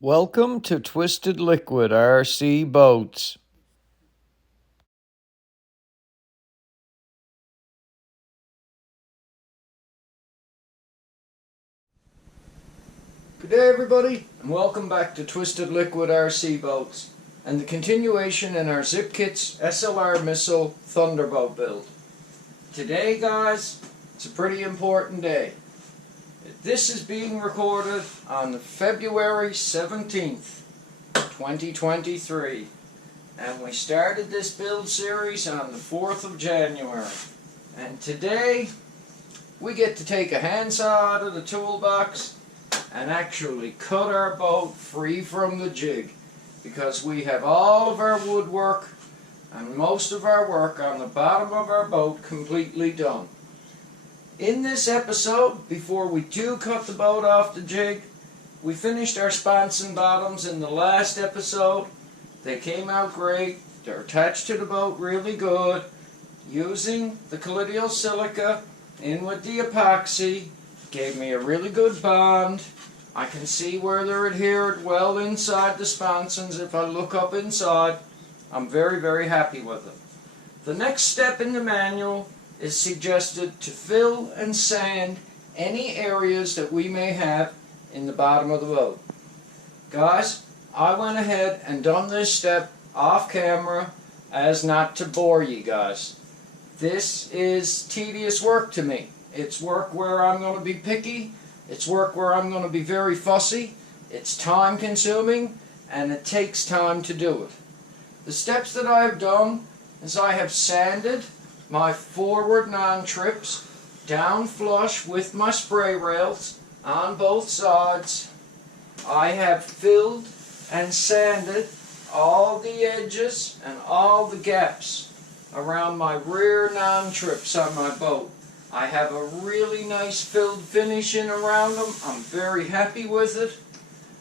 Welcome to Twisted Liquid RC Boats. Good day everybody, and welcome back to Twisted Liquid RC Boats and the continuation in our Zippkits SLR missile Thunderboat build. Today guys, it's a pretty important day. This is being recorded on February 17th, 2023. And we started this build series on the 4th of January. And today, we get to take a handsaw out of the toolbox and actually cut our boat free from the jig. Because we have all of our woodwork and most of our work on the bottom of our boat completely done. In this episode, before we do cut the boat off the jig, we finished our sponson bottoms in the last episode. They came out great. They're attached to the boat really good. Using the colloidal silica in with the epoxy gave me a really good bond. I can see where they're adhered well inside the sponsons if I look up inside. I'm very, very happy with them. The next step in the manual is suggested to fill and sand any areas that we may have in the bottom of the boat. Guys, I went ahead and done this step off camera as not to bore you guys. This is tedious work to me. It's work where I'm going to be picky. It's work where I'm going to be very fussy. It's time consuming and it takes time to do it. The steps that I have done is I have sanded my forward non-trips down flush with my spray rails on both sides. I have filled and sanded all the edges and all the gaps around my rear non-trips on my boat. I have a really nice filled finish in around them. I'm very happy with it.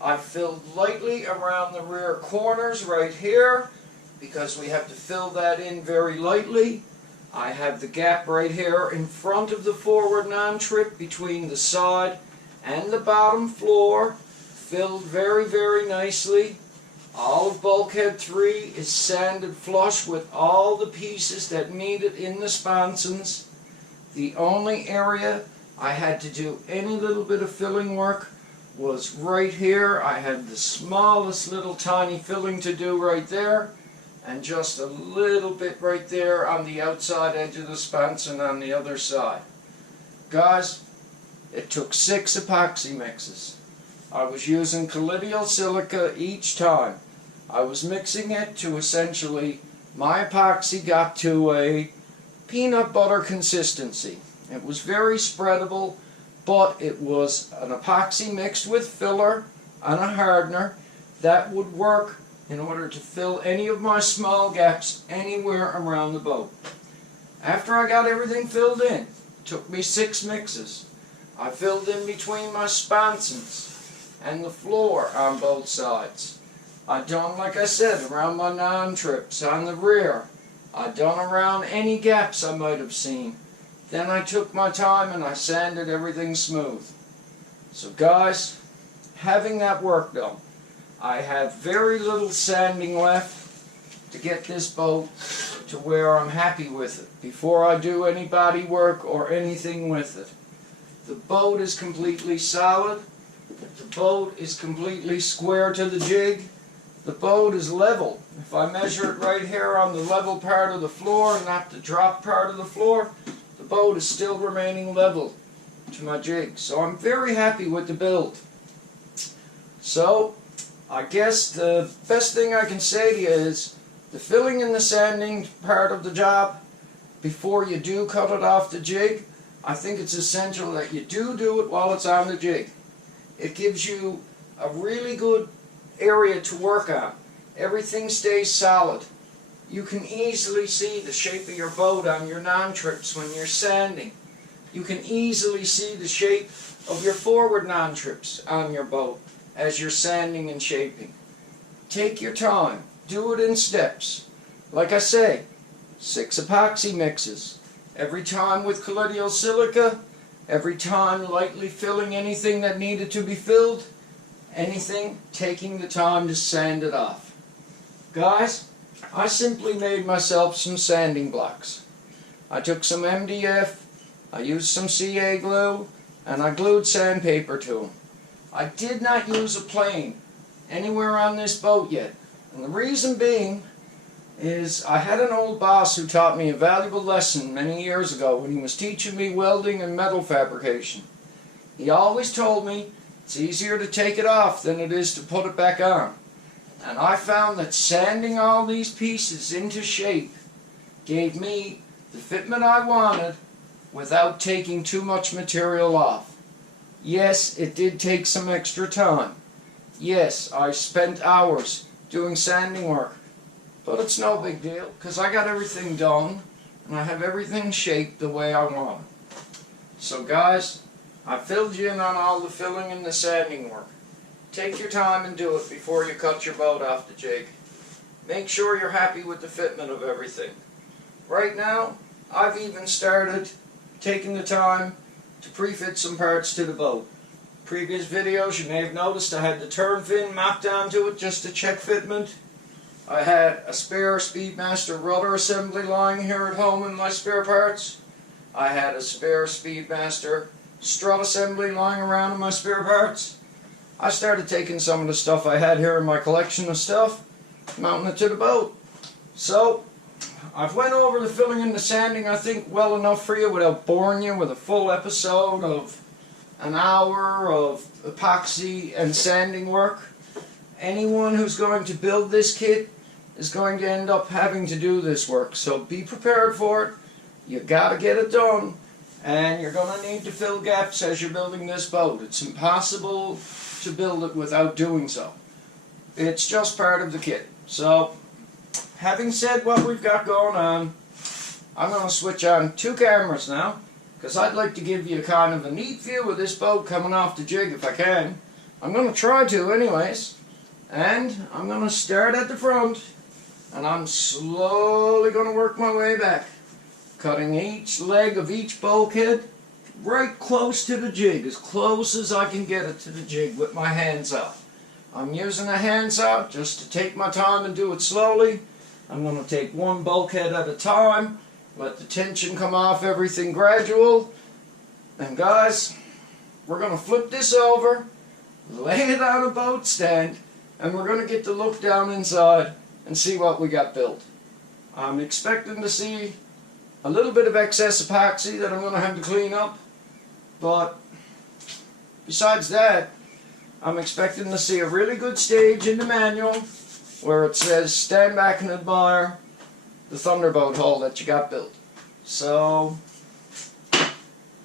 I filled lightly around the rear corners right here because we have to fill that in very lightly. I have the gap right here in front of the forward non-trip between the side and the bottom floor, filled very, very nicely. All of bulkhead 3 is sanded flush with all the pieces that need it in the sponsons. The only area I had to do any little bit of filling work was right here. I had the smallest little tiny filling to do right there, and just a little bit right there on the outside edge of the sponson on the other side. Guys, it took 6 epoxy mixes. I was using colloidal silica each time. I was mixing it to essentially, my epoxy got to a peanut butter consistency. It was very spreadable, but it was an epoxy mixed with filler and a hardener that would work in order to fill any of my small gaps anywhere around the boat. After I got everything filled in, it took me 6 mixes. I filled in between my sponsons and the floor on both sides. I done, like I said, around my non-trips on the rear. I done around any gaps I might have seen. Then I took my time and I sanded everything smooth. So guys, having that work done, I have very little sanding left to get this boat to where I'm happy with it before I do any body work or anything with it. The boat is completely solid. The boat is completely square to the jig. The boat is level. If I measure it right here on the level part of the floor, not the drop part of the floor, the boat is still remaining level to my jig. So I'm very happy with the build. So I guess the best thing I can say to you is the filling and the sanding part of the job before you do cut it off the jig, I think it's essential that you do it while it's on the jig. It gives you a really good area to work on. Everything stays solid. You can easily see the shape of your boat on your non-trips when you're sanding. You can easily see the shape of your forward non-trips on your boat as you're sanding and shaping. Take your time. Do it in steps. Like I say, 6 epoxy mixes. Every time with colloidal silica, every time lightly filling anything that needed to be filled, anything, taking the time to sand it off. Guys, I simply made myself some sanding blocks. I took some MDF, I used some CA glue, and I glued sandpaper to them. I did not use a plane anywhere on this boat yet. And the reason being is I had an old boss who taught me a valuable lesson many years ago when he was teaching me welding and metal fabrication. He always told me it's easier to take it off than it is to put it back on. And I found that sanding all these pieces into shape gave me the fitment I wanted without taking too much material off. Yes, it did take some extra time. Yes, I spent hours doing sanding work. But it's no big deal, because I got everything done, and I have everything shaped the way I want it. So guys, I filled you in on all the filling and the sanding work. Take your time and do it before you cut your boat off the jig. Make sure you're happy with the fitment of everything. Right now, I've even started taking the time to pre-fit some parts to the boat. Previous videos, you may have noticed I had the turn fin mocked onto it just to check fitment. I had a spare Speedmaster rudder assembly lying here at home in my spare parts. I had a spare Speedmaster strut assembly lying around in my spare parts. I started taking some of the stuff I had here in my collection of stuff, mounting it to the boat. So, I've went over the filling and the sanding, I think, well enough for you without boring you with a full episode of an hour of epoxy and sanding work. Anyone who's going to build this kit is going to end up having to do this work, so be prepared for it. You gotta get it done, and you're gonna need to fill gaps as you're building this boat. It's impossible to build it without doing so. It's just part of the kit. So, having said what we've got going on, I'm gonna switch on two cameras now, because I'd like to give you kind of a neat view of this boat coming off the jig if I can. I'm gonna try to anyways. And I'm going to start at the front, and I'm slowly going to work my way back, cutting each leg of each bulkhead right close to the jig, as close as I can get it to the jig with my hands out. I'm using a handsaw just to take my time and do it slowly. I'm going to take one bulkhead at a time, let the tension come off everything gradual, and guys, we're going to flip this over, lay it on a boat stand, and we're going to get to look down inside and see what we got built. I'm expecting to see a little bit of excess epoxy that I'm going to have to clean up, but besides that, I'm expecting to see a really good stage in the manual where it says stand back and admire the Thunderboat hull that you got built. So,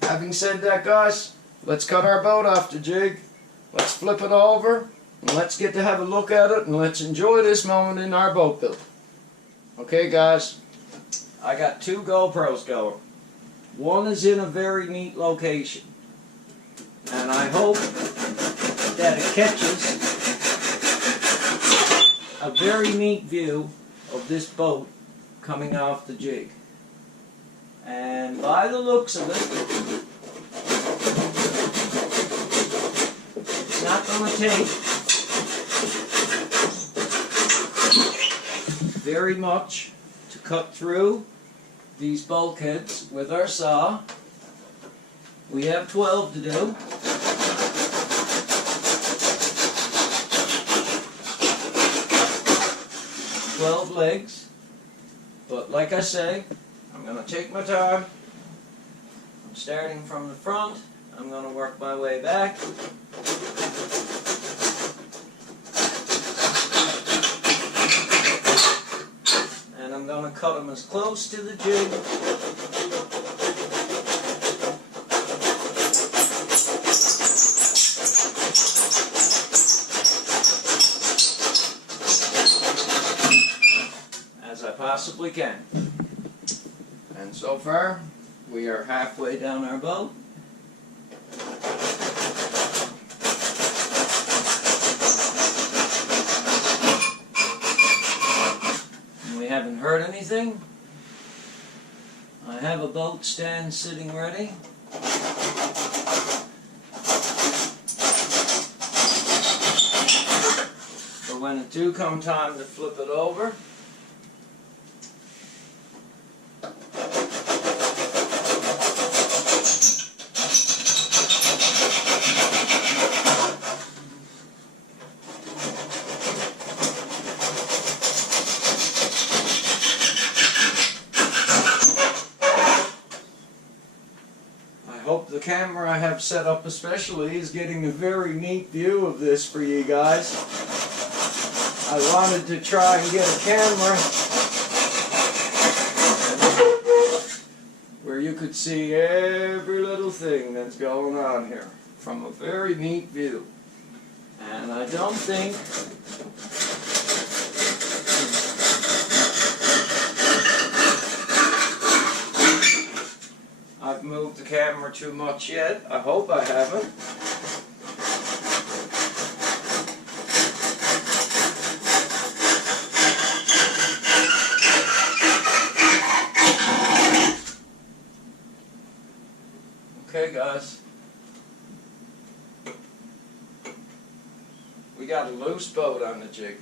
having said that, guys, let's cut our boat off the jig, let's flip it over, and let's get to have a look at it, and let's enjoy this moment in our boat build. Okay guys, I got two GoPros going. One is in a very neat location, and I hope that it catches a very neat view of this boat coming off the jig. And by the looks of it, it's not going to take very much to cut through these bulkheads with our saw. We have 12 to do. Legs, but like I say, I'm going to take my time. I'm starting from the front. I'm going to work my way back. And I'm going to cut them as close to the jig possibly can. And so far, we are halfway down our boat. And we haven't heard anything. I have a boat stand sitting ready. when it do come time to flip it over, I hope the camera I have set up especially is getting a very neat view of this for you guys. I wanted to try and get a camera where you could see every little thing that's going on here from a very neat view. And I don't think I've moved the camera too much yet. I hope I haven't. Okay guys, we got a loose boat on the jig,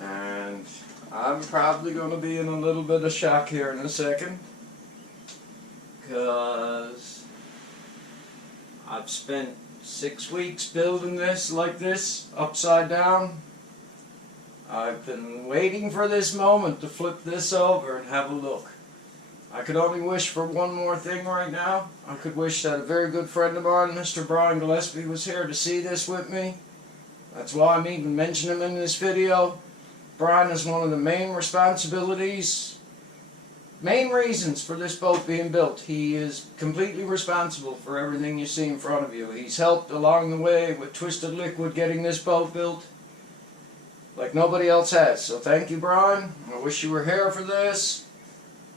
and I'm probably going to be in a little bit of shock here in a second, because I've spent 6 weeks building this like this, upside down. I've been waiting for this moment to flip this over and have a look. I could only wish for one more thing right now. I could wish that a very good friend of mine, Mr. Brian Gillespie, was here to see this with me. That's why I'm even mentioning him in this video. Brian is one of the main reasons for this boat being built. He is completely responsible for everything you see in front of you. He's helped along the way with Twisted Liquid getting this boat built like nobody else has. So thank you, Brian. I wish you were here for this,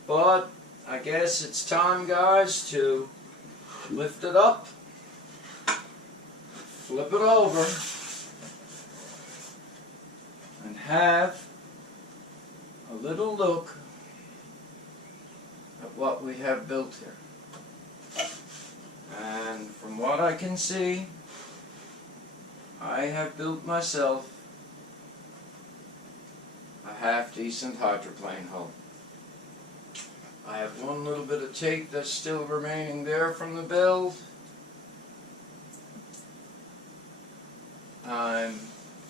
but I guess it's time, guys, to lift it up, flip it over, and have a little look at what we have built here. And from what I can see, I have built myself a half-decent hydroplane hull. I have one little bit of tape that's still remaining there from the build. I'm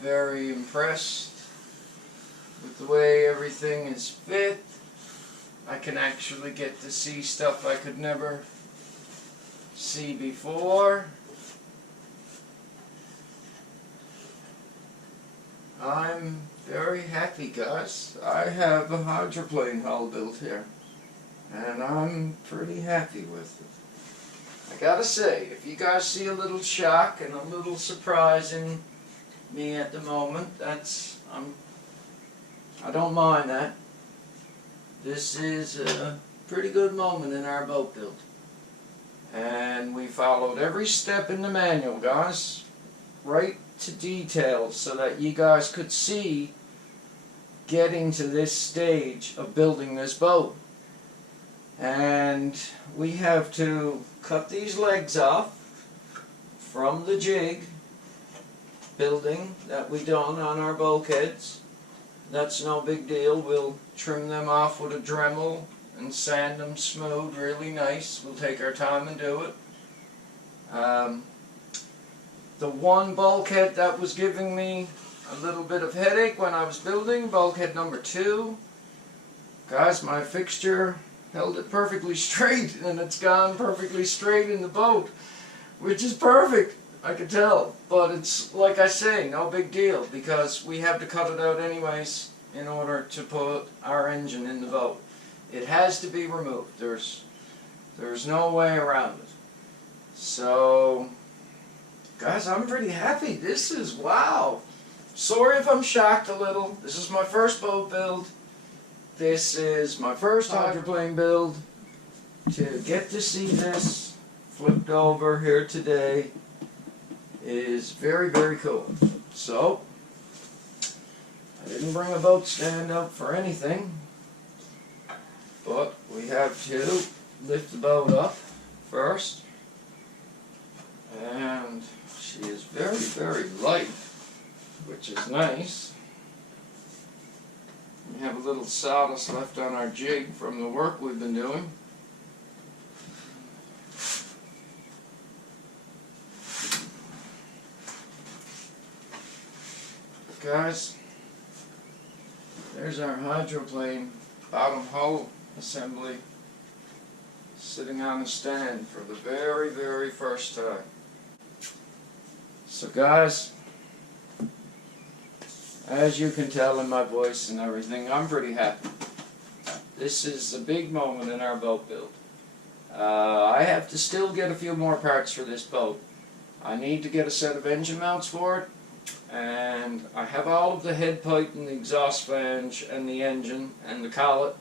very impressed with the way everything is fit. I can actually get to see stuff I could never see before. I'm very happy, guys. I have a hydroplane hull built here, and I'm pretty happy with it. I gotta say, if you guys see a little shock and a little surprise in me at the moment, I don't mind that. This is a pretty good moment in our boat build. And we followed every step in the manual, guys, right to detail, so that you guys could see getting to this stage of building this boat. And we have to cut these legs off from the jig building that we done on our bulkheads. That's no big deal. We'll trim them off with a Dremel and sand them smooth, really nice. We'll take our time and do it. The one bulkhead that was giving me a little bit of headache when I was building, bulkhead number 2, guys, my fixture held it perfectly straight, and it's gone perfectly straight in the boat, which is perfect, I can tell. But it's, like I say, no big deal, because we have to cut it out anyways in order to put our engine in the boat. It has to be removed. There's no way around it. So, guys, I'm pretty happy. This is, wow. Sorry if I'm shocked a little. This is my first boat build. This is my first hydroplane build. To get to see this flipped over here today is very, very cool. So, I didn't bring a boat stand up for anything, but we have to lift the boat up first. And she is very, very light. which is nice. We have a little sawdust left on our jig from the work we've been doing. Guys, there's our hydroplane bottom hull assembly sitting on the stand for the very, very first time. So guys, as you can tell in my voice and everything, I'm pretty happy. This is a big moment in our boat build. I have to still get a few more parts for this boat. I need to get a set of engine mounts for it, and I have all of the head pipe and the exhaust flange and the engine and the collet,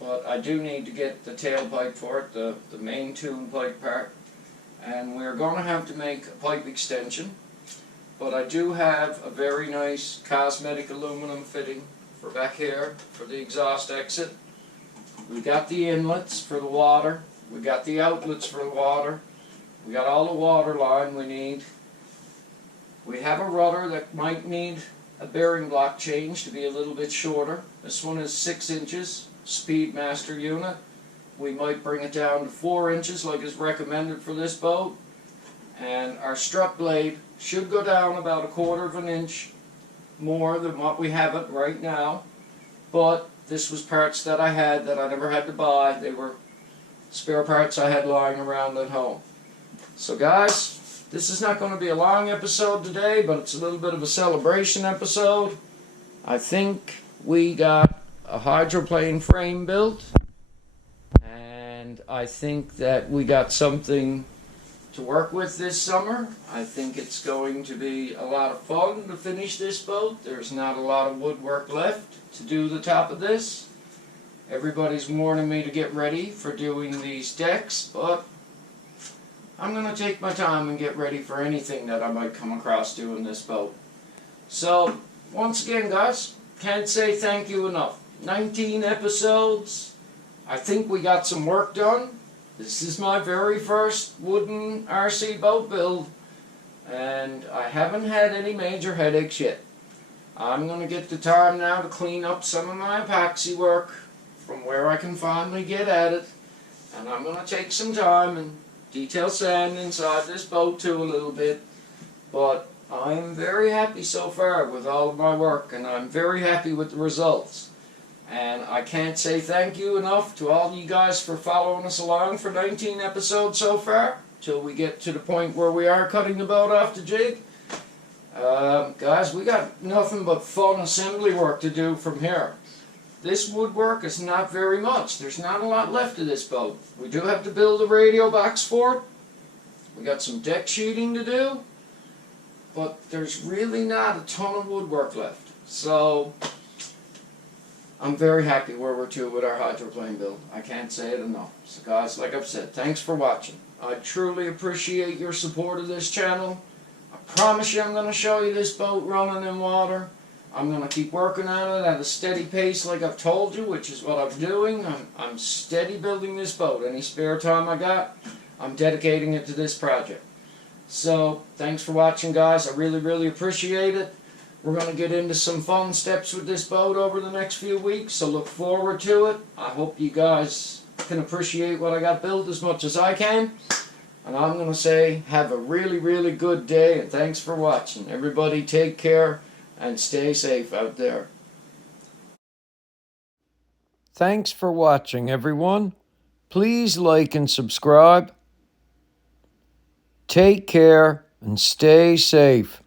but I do need to get the tailpipe for it, the main tune pipe part, and we're going to have to make a pipe extension. But I do have a very nice cosmetic aluminum fitting for back here for the exhaust exit. We got the inlets for the water, we got the outlets for the water, we got all the water line we need. We have a rudder that might need a bearing block change to be a little bit shorter. This one is 6 inches, Speedmaster unit. We might bring it down to 4 inches like is recommended for this boat. And our strut blade should go down about 1/4 of an inch more than what we have it right now. But this was parts that I had that I never had to buy. They were spare parts I had lying around at home. So guys, this is not going to be a long episode today, but it's a little bit of a celebration episode. I think we got a hydroplane frame built, and I think that we got something to work with this summer. I think it's going to be a lot of fun to finish this boat. There's not a lot of woodwork left to do the top of this. Everybody's warning me to get ready for doing these decks, but I'm going to take my time and get ready for anything that I might come across doing this boat. So, once again guys, can't say thank you enough. 19 episodes. I think we got some work done. This is my very first wooden RC boat build, and I haven't had any major headaches yet. I'm going to get the time now to clean up some of my epoxy work from where I can finally get at it, and I'm going to take some time and detail sand inside this boat too a little bit. But I'm very happy so far with all of my work, and I'm very happy with the results. And I can't say thank you enough to all you guys for following us along for 19 episodes so far, till we get to the point where we are cutting the boat off the jig. Guys, we got nothing but fun assembly work to do from here. This woodwork is not very much. There's not a lot left of this boat. We do have to build a radio box for it. We got some deck sheeting to do, but there's really not a ton of woodwork left. So I'm very happy where we're to with our hydroplane build. I can't say it enough. So guys, like I've said, thanks for watching. I truly appreciate your support of this channel. I promise you I'm going to show you this boat running in water. I'm going to keep working on it at a steady pace like I've told you, which is what I'm doing. I'm steady building this boat. Any spare time I got, I'm dedicating it to this project. So, thanks for watching guys. I really, really appreciate it. We're going to get into some fun steps with this boat over the next few weeks, so look forward to it. I hope you guys can appreciate what I got built as much as I can. And I'm going to say, have a really, really good day, and thanks for watching. Everybody take care and stay safe out there. Thanks for watching, everyone. Please like and subscribe. Take care and stay safe.